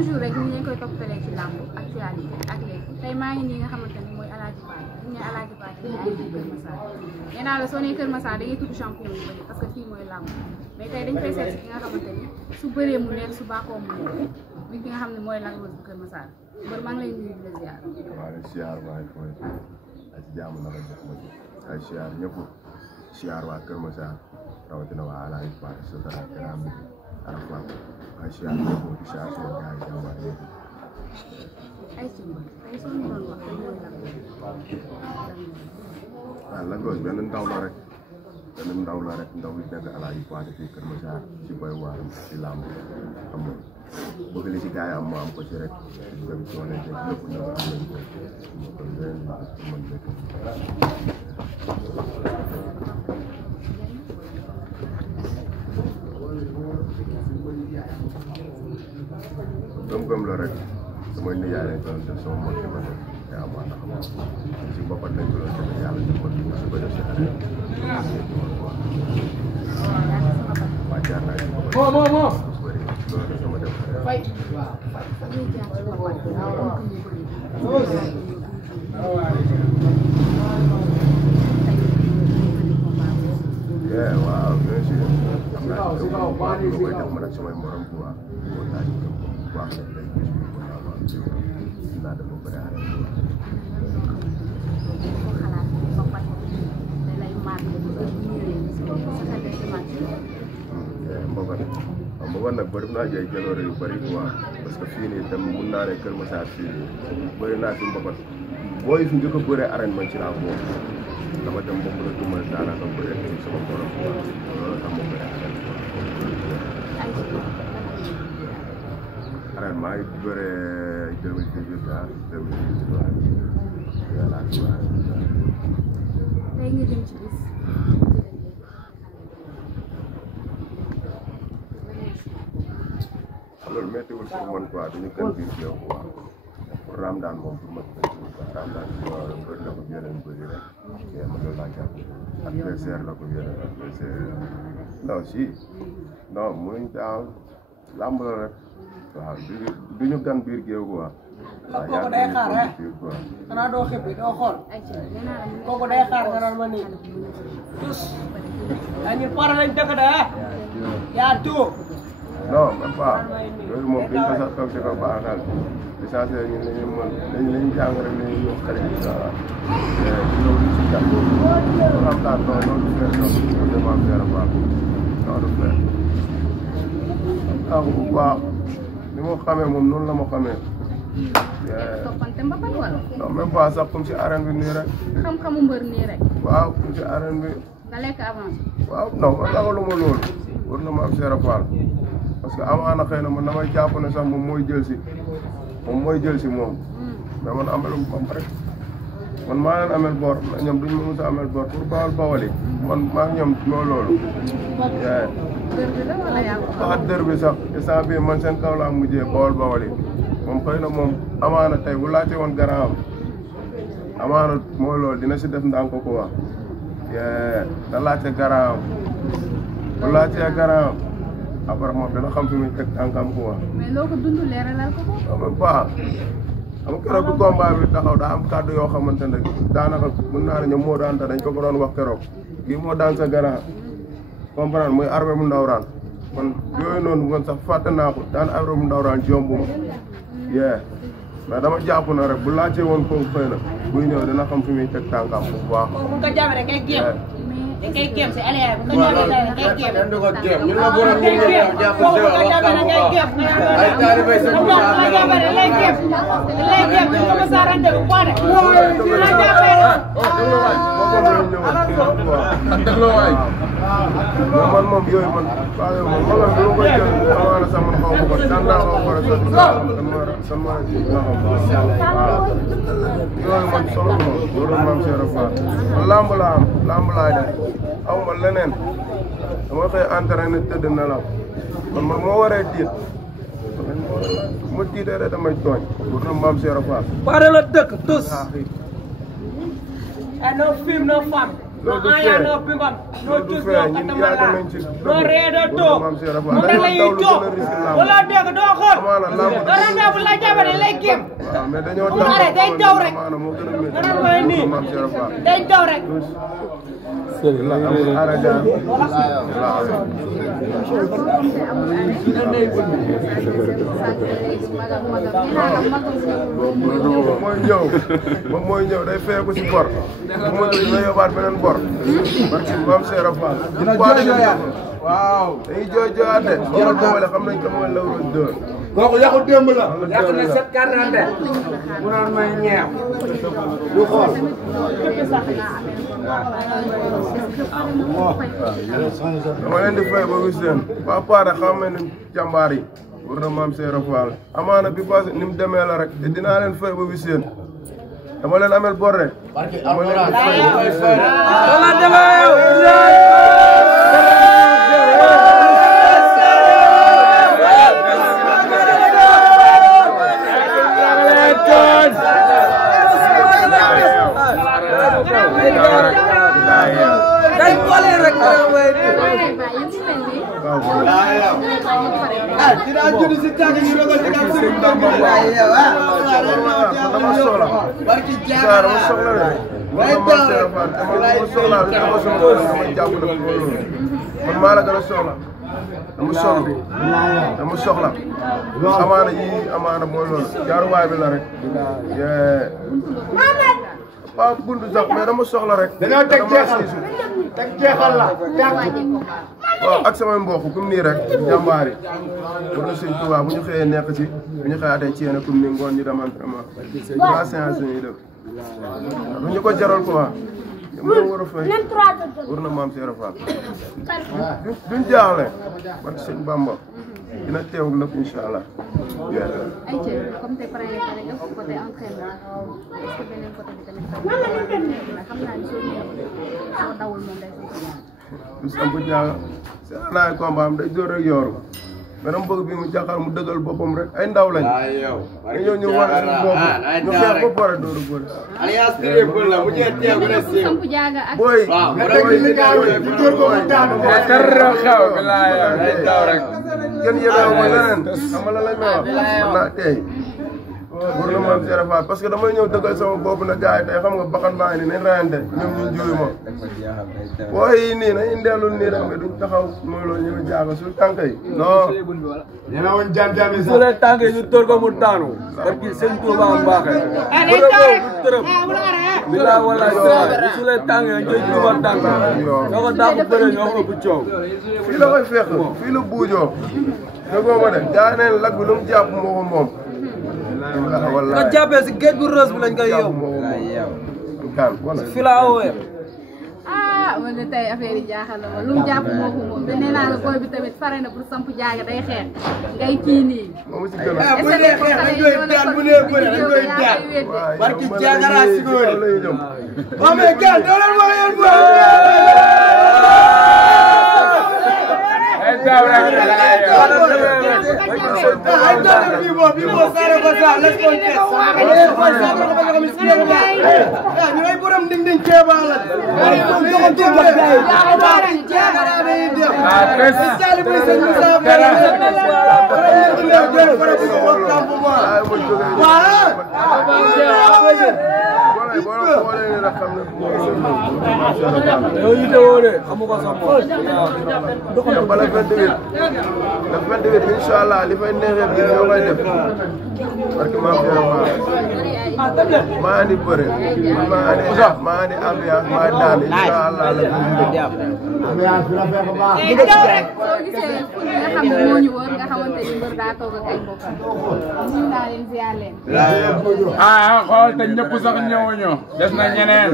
toujours rek ñu ngi koy toppalee ci làmb actualité ak léegi tey maa ngi nii nga xamante ni mooy Alaaji Paate ñu ne Alaaji Paate ne ay Kër Massar nee naa la soo nee Kër Massar da ngay tudd champion yu bëri parce que fii mooy làmb mais tey dañ koy seet si ki nga xamante ni su bëree mu neex su baaxoo mu neex mi ki nga xam ne mooy Lac Rose bu Kër Massar mbër maa ngi lay nuyu di la ziar. waaw di ziar waay fooy ay ci jaamu naka jox ma ay ziar ñëpp ziar waa Kër Massar rawatina waa Alaaji Paate sa dara garaam bi Arafat ay ziar ñëpp di ziar sama gars yi jàmbaar yëpp. ay ci mbër tey soo ñu doon wax mooy Lac Rose. waaw Lac Rose benn ndaw la rek ndaw bi nekk Alaaji Paate fii Kër Massar ci boy waaram ci làmb xam nga bëgg li ci gars yi am mu am ko ci rek dem ci wane lépp lépp na ko am nañ ko moo ko leen mën nekk gëm-gëm la rek samay nijaay lañ doon def sama mbokk ma def te amaa na xam si boppam lañ ko doon def yàlla ñu mën ko si ko def si xare waa jaar naa ci boppam bëri loolu sama def waaw bien sûr am naa ci koy def man ak samay morom quoi kon naa ci gëm bu baax lañ lay gis bi ko naa ma naa def ba bëri arrêt mboban nag bëri naa jëy jaloore yu bëri quoi parce que fii nii tam mun naa ne Kër Massar fii bëri naa fi mboban booy fi njëkk a bëree arène man ci laa boobu dama dem ba mën a duma daanaka bëree ci sama borom loolu tax ma bëree arène maa ngi bëree 2018 ah 2018 waaw yàlla ak waaw tey nga jëm ci bis loolu méttiwul pour man quoi dañu gën biir yow quoi pour Ramadane moom pour ma Ramadane bëri na ko yeneen bëri rek ma loolu laa jàpp adversaire la ko yeneen adversaire non si non munuñ daaw làmb la rek waaw duñu gan biir géew quoi waaw kooku day xaar rek xanaa doo xëppi doo xool kooku day xaar nga naan ma nii tous dañu pare lañ dëkk de yaa tout non même pas yooyu moom duñ ko sax toog ci ko baaxal licencié ñun lañu mën lañu jàng rek lañu ñëw xarit bi ça va ñëw duñ ci jàpp am taa non non du faire non vraiment faire pas non du faire ah bu baax ni ma xamee moom noonu la ma xamee toppante mbapat wala non même pas sax comme si arène bi nii rek xam-xamu mbër nii rek waaw comme si arène bi nga lekk avance waaw non man ragaluma loolu war na ma am seera faal parce que amaana xëy na man damay jàpp ne sax moom mooy jël si moom mais man amelum bam rek man maa leen amel bor ñoom duñ ma mos a amel bor pour bawal yi man maa ngi ñoom moo loolu waxat dër bi sax instant bii man seen kaw laa mujjee bawal yi moom xëy na moom amaana tey bu laajte woon garaam amaana moo loolu dina si def ndànk ko wax da laajte garaam bu laajtee garaam après moom dana xam fi muy teg tànkam quoi. mais loo ko dund leeralal ko ko. non même pas xam nga keroog bi combat bi taxaw daa am kàddu yoo xamante ne daanaka mën naa ne ñoom moo daan dañ ko doon wax keroog kii moo daan sa garant comprendre muy armée mu ndawraan kon yooyu noonu man sax fàtte naa ko daan armée mu ndawraan jombu ma mais dama jàpp na rek bu laajtee woon foofu xëy na buy ñëw dina xam fi muy teg tànkam bu baax. bu ko jàppee rek ngay jéem. dañ koy jéem si Aliou bu ko jàppee dañ koy jéem. kenn du ko jéem ñun la borom ñu ngi jàpp si wax ay taalibe sëñ bi man moom yooyu man waaye moom man la ko jël amaana sax man xaw ma ko daan naa ko war a jot sama waaw yooyu man solo moom loolu maam Cheikh Fall man lamb laa am lamb laay def aw ma leneen dama koy entraîné tëdd nelaw man man moo waree tiit ma tiitee rek damay tooñ loolu maam Cheikh Fall pare la dëkk tous no film no femme loolu du aya no pingon no du tus fee no ñun katamala yàgg nañ ci no reedo to maam Cheikh Rafa mo dañoo lay daw lu to gën a risque lamb wala dégg doo xool amaana lamb dara bu la jabare lay gem waaw mais dañoo bu are day daw rek amaana moo gën a métti dara mooy nii maam Cheikh Rafa day daw rek la amul araja moom mooy ñëw day feeku si bor bu ma dina yóbbaat beneen bor parce que maam Cheikh Rafa waaw dañuy jooy de jërë boole xam nañ ko mooy Lac Rose 2 kooku yàqu démb la yàqu na 7 40 mu naan may ñeew du xool dama leen di fay ba wis leen ba pare xam ne jàmbaar yi war na maam Cheikh Rafa amaana bi passé ni mu demee la rek te dinaa leen fay ba wis leen dama leen amel bor rek dama leen di fay ba wis leen dinaa judd si tàgg ñu dogal di am si dama soxla barki jaar dama soxla de dama soxla dama jàpp na man maa la gën a soxla dama soxla amaana yi amaana mooy loolu jaaruwaay bi la rek pas buntu sax mais dama soxla rek dañoo teg jeexal la waaw ak samay mbokk comme nii rek jàmbaar yi pour que Sëñ Tuubaa bu ñu xëyee nekk ci bu ñu xëyaatee ci yéen comme ni ngoon ñu dem entraînement 3 séances ñuy def du ñu ko jaral quoi moo war a fay war na maam Cheikh Rafa duñ jaaxle parce que Sëñ Bamba dina teew lépp incha allah. ayca comme te pare nga côté entraînement est-ce que beneen côté bi tamit xam naa ne soo ñëwee soo dawul moom day du samp jaaga seen naay combat am day door rek yooru mais dama bëgg bi mu jàkkaar mu dëggal boppam rek ay ndaw lañ dañoo ñu war suñu bopp ñu xeex ba pare dooru bëri alias tiré bël la mu jeex teew rek si samp jaaga ak booy bu door ko mu daanu dara xew bilaay day daw rek kenn yëgoo ma leneen xam nga la lañ may wax man naa tey war na maam Cheikh Rafa parce que damay ñëw dëggal sama bopp na gars yi tey xam nga bakkan baa ngi nii nañ rayante ñoom ñu juyu ma booy nii nañ indeelu nii rek mais duñ taxaw mooy loolu ñu jaaga su tànk yi non ñena woon jam-jam yi su lee tànk yi ñu tóor ko mu daanu parce que Sëñ Tuuba mbaaxee tërëb bilaa wala su lee tànk yi ñu tuba tànk ñoo ko dàq bëre ñoo ko ëpp coow fii la koy fekk fii la buujoo déggoo ma de gaa neen lag bi lu mu jàpp moo ko moom nga jàppee si géej bu rose bi lañ koy yóbbu fii la awee ah man de tey affaire yi jaaxal na ma lu mu jàpp moo ko moom nee naa la booy bi tamit pare na pour samp jaaga day xeex ngay kii nii. moom si gën a bu dee xeex dañ koy daan bu dee bëre dañ koy daan barki jaagara si góor yi waaw mais gars doo leen wax yéen le 28 incha allah li fay neexee bi ñoo koy def parce que maam maa andi bëre maa andi ambiance maa daan incha allah la soo gisee pour nga xam ne moo ñu wër nga xamante ni mbër daa toog ak ay mbokkam nuyu naa leen ziar leen. ah xool te ñëpp sax ñëwuñu des na ñeneen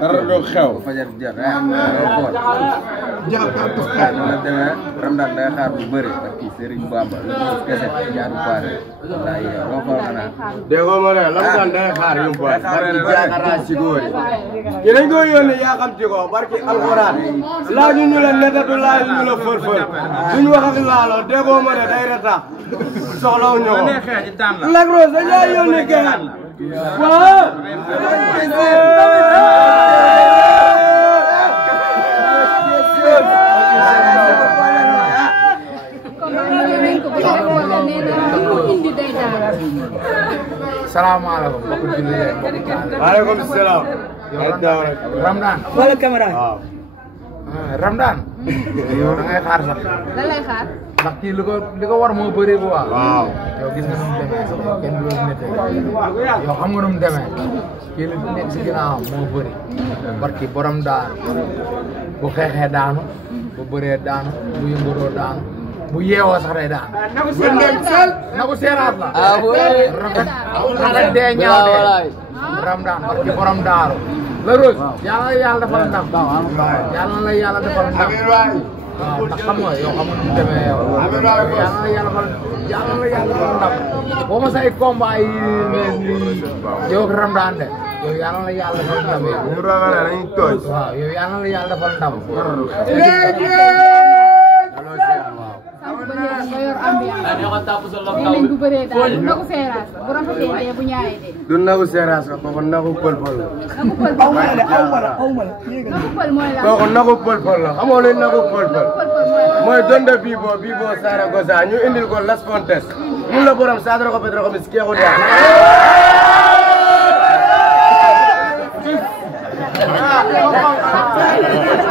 dara du xew Ramdan day xaar bu bëri ak kii Serigne Bamba lu kese jaar baare day déggoo ma ne Ramdan day xaar yu baax barki jaakara si góor yi dañ koy yónni yaa xam ci ko barki alxuraan laaju ñu la netatu laaju ñu la fër duñ wax ak laalo déggoo ma ne day retax soxlaw ñu ko Lac Rose dañ laa yónni gën waaw nañ ko ba def wala nee na ko indi day daal. salaamaaleykum mbokku julli leen mbokku taal. waaleykum salaam. Ramdan. wala caméra. waaw. Ramdan. yow da ngay xaar sax. lan lay xaar. ndax kii li ko war moo bëri bu waaw. waaw. yow gis nga nu mu demee kenn du la nette yow xam nga nu mu demee kii li nekk si ginnaawam moo bëri barki borom daanu bu xeexee daanu bu bëree daanu bu yëngatoo daanu bu yeewoo sax day daanu. nagu seeraat la. rafet dee ñaaw dee. Ramdan barki borom daaru. la Rose yàlla na yàlla defal ndam. yàlla na yàlla defal ndam. waaw ndax xam nga yow xam nga nu mu demee yow. yàlla na yàlla defal ndam. boo ma say combat yi yow ak Ramdan de yow yàlla na yàlla defal ndam yow. ñu ragalee dañuy tooy. waaw yow yàlla na yàlla defal ndam. sànq ba léegi nga yor ambiance. nee nañ bu bëree daal bu nagu seeraas la bu rafetee dee bu ñaawee dee. du nagu seeraas la kooku nagu pël-pël la. nagu pël aw ma la nagu pël mooy lan. kooku nagu pël-pël la xamoo luy nagu pël-pël. mooy donde Bibo Saragossa ñu indil ko Las Fontes. mun la borom sadra ko pedro ko miskeexu daa.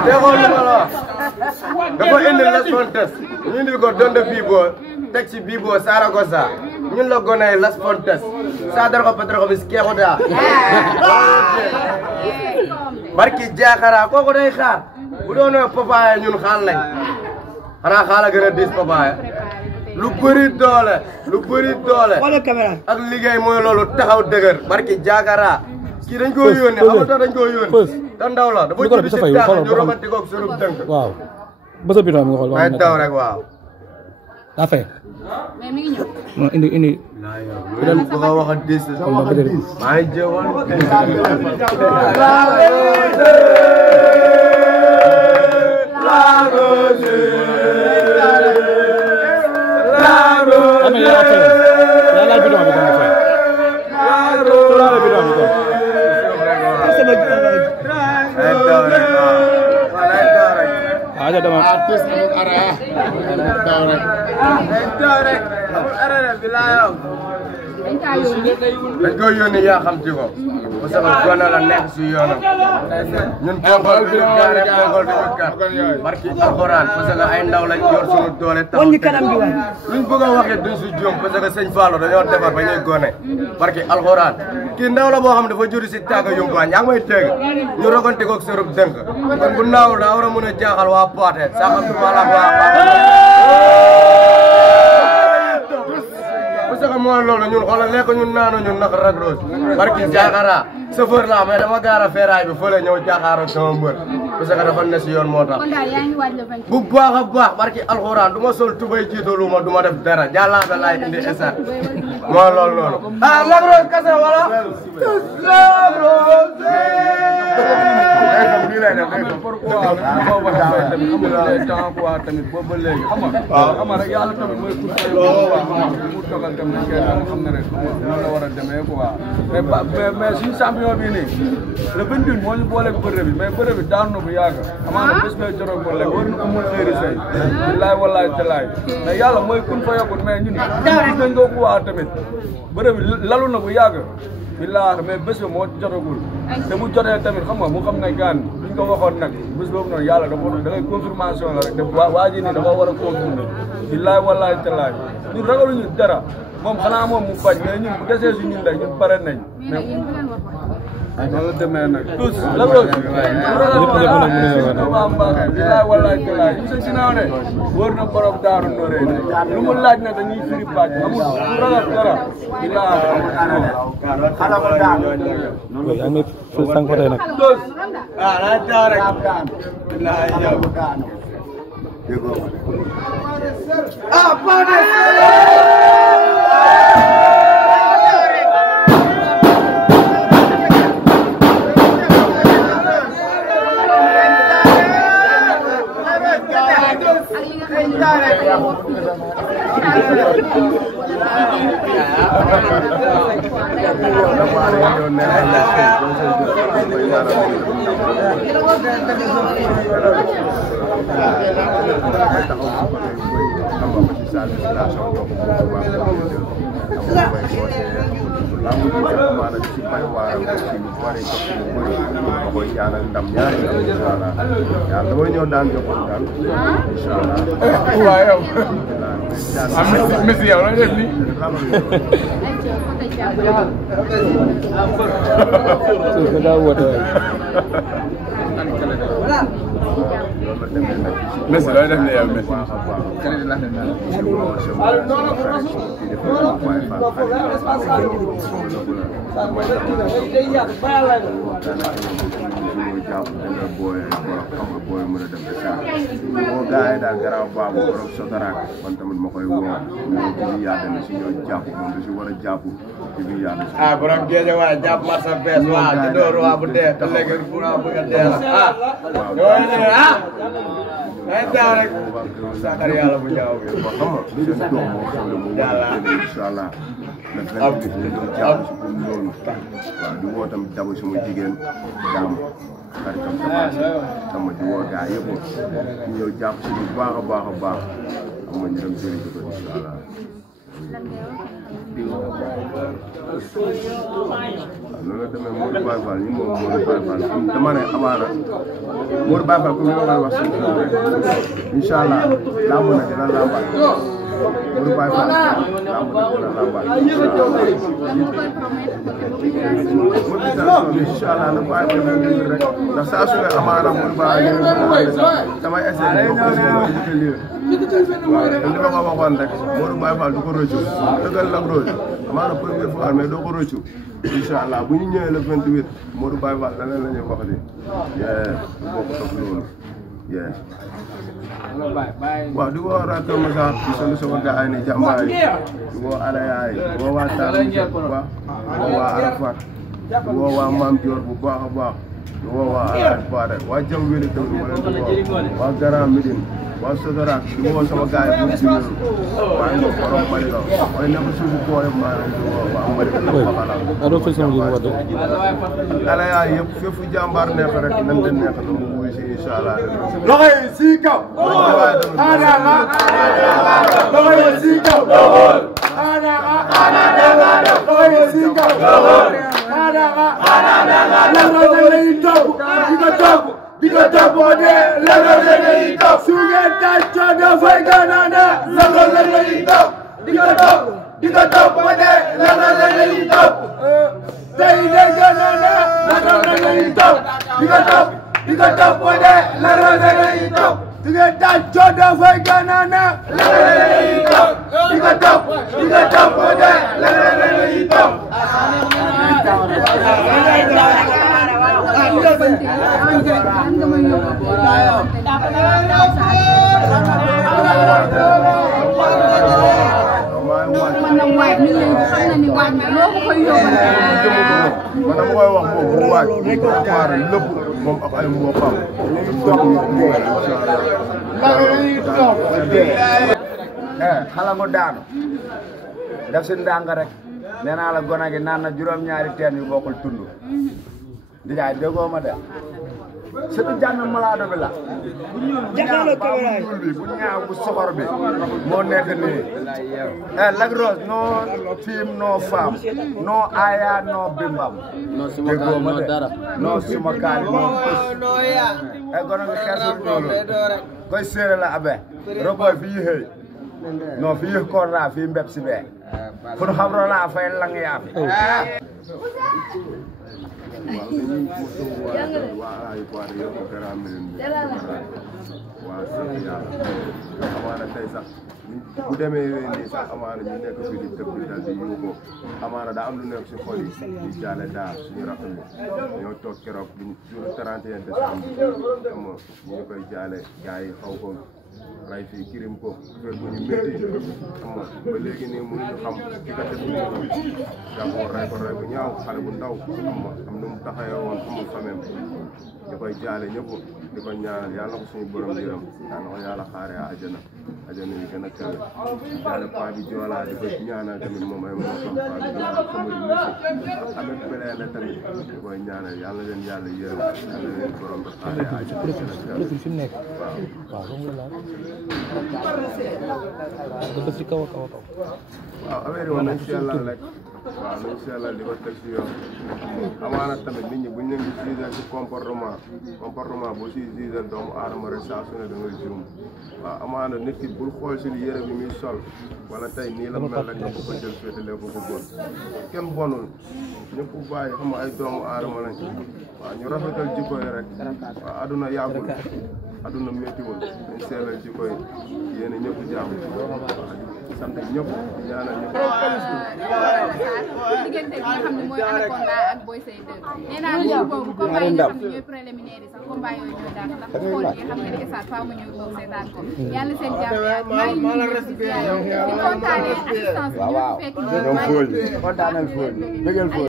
déggoo lu ma la wax dafa indi Las Fontes ñu indil ko donde Bibo teg ci Bibo Saragossa ñun la gonay Las Fontes sadra ko pedro ko miskeexu daa. barki jaaxara kooku day xaar bu doonoo papaaya ñun xaal lañ xanaa xaala gën a diis papaaya lu bëri doole wala caméra. ak liggéey mooy loolu taxaw dëgër barki jaaxara kii dañ koo yónnee xam nga tax dañ koo yónnee te ndaw la dafa jibi si tànk ñu romanti koog surub dënk waaw bësa bi nga xool may taw rek waaw daa fay mais mi ngi ñëw. non indi dañ ko wax a diis maa ngi jéewoon ame yaa fay yaa laal bidon bi comme fay laal bidon bi comme aja dama dañ koy yónni yaa xam ci ko parce que gone la nekk si yoonam ñun ponkol bi ñu gaare ponkol di ñu gar barki alxuraan parce que ay ndaw lañ yor suñu doole taxaw wàññi kanam gi waay. luñ bëgg a waxee duñ si juum parce que sëñ Fallou dañoo defar ba ñuy gone barki alxuraan kii ndaw la boo xam ne dafa juri si tàgg yumpaañ yaa ngi may tégg ñu roganti koog sërub dënk kon bu naaw daa war a mën a jaaxal waa Paate saa xam wala waa parce que mooy loolu ñun xoolal lekk ñun naanu ñun naka Lac Rose barki jaaxara chauffeur la mais dama gaara feeraay bi fële ñëw jaaxaar ak sama mbër parce que dafa ne si yoon moo tax kon daal yaa ngi waaj le 28. bu baax a baax barki alxuraan du ma sol tubay jiitalu ma du ma def dara jàllaabe laay indi esat mooy loolu noonu ah Lac Rose kese wala Lac Rose tamit boobu ba léegi xam nga rek yàlla tamit mooy mu dogal tamit xam ne rek noonu la war a demee quoi mais suñu champion bii nii le 28 moo ñu booleeg bëre bi mais bëre bi daanu na bu yàgg amaana bés bee jorog ba léegi war na ko mën xëyri say billaay wallaay talaay mais yàlla mooy kun fa yokkut mais ñun gis nañ ko quoi tamit bëre bi lalu na bu yàgg billaay mais bés bi moo jotagul te bu jotee tamit xam nga mu xam ne gaan duñ ko waxoon nag bés boobu noonu yàlla dafa da ngay confirmation la rek te waa ji nii dafa war a confirmer billaay wallaay talaay ñun ragaluñu dara moom xanaa moom mu bañ mais ñun bu desee si ñun rek ñun pare nañ mais noonu la demee nag tous la loolu billaay wallaay talaay ñu sa sinaaw ne wóor na borom daaru nooree lu mu laaj na dañuy firi pàcc amul ragal dara billaay yooyu am na tànk fa tey nag tous ah la taw rek billaay yow ah Paate Messi looy def ne yow Messi. ah borom géej waay jàpp marsa bees waaw di door waa bu dee te léegi bu naa bëgg a dee la ah yooyu ne ah day daaw rek sakar yàlla bu jaaw bi yàlla inshallah di woo tamit dabu suma jigéen daam xaritam sama di woo gaa yëpp ñu ñëw jàpp si bu baax a baax a baax am nga ñu dem jëri ko inshallah loolu la demee Modou Baye Fall ñun moom Modou Baye Fall dama ne amaana Modou Baye Fall comme ni ma koy wax inshallah lamb na dina lambaat Modou Baye Fall lamb na dina lambaat mobilisation bi inshallah na Baye Fall ñu rek ndax saa su ne amaana Modou Baye damay essayer waaw li ma ko waxoon rek Modou Baye Fall du ko rëccu dëggal Lac Rose amaana première fois mais doo ko rëccu inshallah bu ñu ñëwee le 28 Modou Baye Fall leneen la ñuy wax di bokk ak loolu waaw di woo waa Kër Massar di sant sama gars yi ne jàmbaar yi di woo Alaya yi di woo waa Talla bu baax di woo waa Arafat di woo waa Mame Dior bu baax a baax di woo waa Alaya Fade waa Jam Weli tamit ma leen di woo waa Grand Médine waa Sodorak di woo sama gars yi bu ci ñëw waa ñu borom Malika mooy nekk suufu koo yëpp maa leen di woo waa Malika na xaxala Alaya yëpp fépp fu jàmbaar nekk rek nañ leen nekk na mu wuy si inshallah loxo yi si kaw adama loxo yi si kaw adama loxo yi si kaw adama di ko topp moo dee Lac Rose lañuy topp su ngeen tàccoo dafay gën a ne Lac Rose lañuy topp di ko topp moo dee Lac Rose lañuy topp tey de gën a ne Lac Rose lañuy topp di ko topp moo dee Lac Rose lañuy topp su ngeen tàccoo dafay gën a ne Lac Rose lañuy topp di ko topp moo dee Lac Rose lañuy topp xala ngo daanu def si ndànk rek nee naa la gone gi naan na juróom-ñaari teen yu bokkul tund di jaay déggoo ma de surtout jàmm malaado bi la bu ñaaw bu soxor bi moo nekk nii Lac Rose no team no femme no aya no bimbam déggoo ma de no suma kaali no ya gone gi xeesul loolu koy séeré la abe roboy fi yéxey non fi yéx koor laa fi mbeb si bee pour xam ro laa fay lang yaa fi amaana tey sax bu demee nii sax amaana ñu nekk fii di tëb di dal di yuuxu amaana daa am lu nekk si xol yi di jaale daal suñu rakk bi ñoo toog keroog bi jour 31 décembre xam nga ñu koy jaale gars yi xaw ko ray fii kirim ko affaire bu ñu métti xam nga ba léegi nii mënuñu xam ki ka def nii jàppoo ray ko ñaaw xale bu ndaw xam nga am nu mu taxawee woon amul famem ñu koy jaale ñëpp di ko ñaanal yàlla na ko suñu borom yërëm yàlla na ko yàlla xaaree àjjana yi gën a kawe yàlla paa bi Joola di ko ñaanal tamit moom ay mbokkam paa bi Joola xamul musique amit belee la tamit di koy ñaanal yàlla leen yàlla yërëm yàlla leen borom bi xaaree àjjana yi gën a kawe fi mu nekk waaw moom la laal dafa si kaw a kaw a kaw waaw affaire yi moom nañ sellal rek waaw nañ sellal di ko teg si yoon amaana tamit nit ñi buñ leen di gisal si comportement boo si gisal doomu aadama rek saa su ne da ngay juum waaw amaana nit ki bul xool si yére bi muy sol wala tey nii la mel rek nga ko jël féetale ko ko bon kenn bonul ñëpp bàyyi xam ay doomu aadama lañ waaw ñu rafetal jikko yi rek waaw aduna yàggul aduna méttiwul dañ sellal jikko yi yéen ñëpp jàmm sant ñëpp ñaanal ñëpp. diggante bi nga xam ne mooy Anaconda ak Boy Seye 2 nee naa la jour boobu combat yi nga xam ne ñooy préliminaire yi sax combat yooyu ñooy daan ndax xool yi xam nga ne stade faaw ma ñëw toog seetaan ko yàlla seen jàmm maa ngi nuyu di kontaanee assistance bi ñu fekk kontaanal fóol bëggal fóol